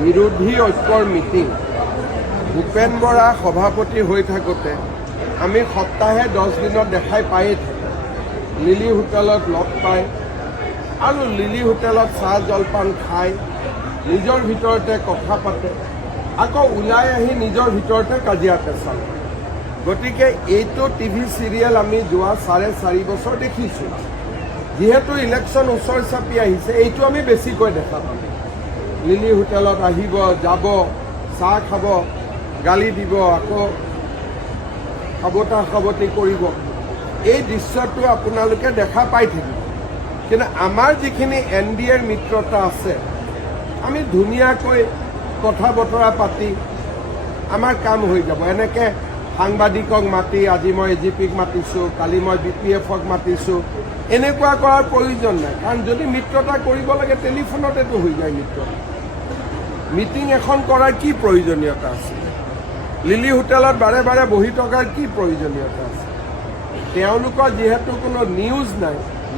বিৰোধী ঐক্যৰ মিটিং ভূপেন বৰা সভাপতি হৈ থাকোঁতে আমি সপ্তাহে 10 দিনত দেখাই পায়েই থাকোঁ। লিলি হোটেলত লগ পায় আৰু লিলি হোটেলত চাহ জলপান খায়, নিজৰ ভিতৰতে কথা পাতে, আকৌ ওলাই আহি নিজৰ ভিতৰতে কাজিয়া পেচাল। গতিকে এইটো টিভি চিৰিয়েল আমি যোৱা 4.5 বছৰ দেখিছোঁ। যিহেতু ইলেকশ্যন ওচৰ চাপি আহিছে, এইটো আমি বেছিকৈ দেখা পাম। লিলি হোটেলত আহিব, যাব, চাহ খাব, গালি দিব, আকৌ সাৱতা-সাৱতি কৰিব। এই দৃশ্যটো আপোনালোকে দেখা পাই থাকিব। কিন্তু আমাৰ যিখিনি NDAৰ মিত্ৰতা আছে, আমি ধুনীয়াকৈ কথা বতৰা পাতি আমাৰ কাম হৈ যাব। এনেকৈ সাংবাদিকক মাতি, আজি মই AGPক মাতিছোঁ, কালি মই BPFক মাতিছোঁ, এনেকুৱা কৰাৰ প্ৰয়োজন নাই। কাৰণ যদি মিত্ৰতা কৰিব লাগে টেলিফোনতেতো হৈ যায় মিত্ৰতা। মিটিং এখন কৰাৰ কি প্ৰয়োজনীয়তা আছে? লিলি হোটেলত বাৰে বাৰে বহি থকাৰ কি প্ৰয়োজনীয়তা আছে? তেওঁলোকৰ যিহেতু কোনো নিউজ নাই,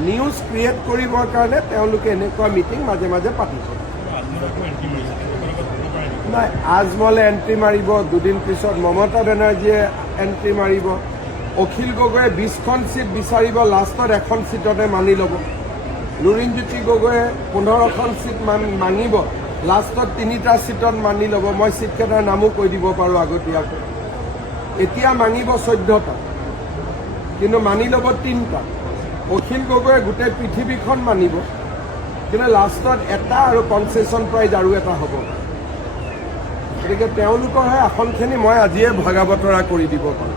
নিউজ ক্ৰিয়েট কৰিবৰ কাৰণে তেওঁলোকে এনেকুৱা মিটিং মাজে মাজে পাতি থাকে। নাই, আজমলে এণ্ট্ৰি মাৰিব, দুদিন পিছত মমতা বেনাৰ্জীয়ে এণ্ট্ৰি মাৰিব, অখিল গগৈয়ে 20খন চিট বিচাৰিব, লাষ্টত এখন চিটতে মানি ল'ব। লুৰিণজ্যোতি গগৈয়ে 15খন চিট মাঙিব, লাষ্টত 3টা চিটত মানি ল'ব। মই চিটকেইটাৰ নামো কৈ দিব পাৰোঁ আগতীয়াকৈ। এতিয়া মাঙিব 14টা, কিন্তু মানি ল'ব 3টা। অখিল গগৈয়ে গোটেই পৃথিৱীখন মানিব, কিন্তু লাষ্টত এটা আৰু কনচেশ্যন প্ৰাইজ আৰু এটা হ'ব। গতিকে তেওঁলোকৰহে আসনখিনি মই আজিয়ে ভগা বতৰা কৰি দিব পাৰোঁ।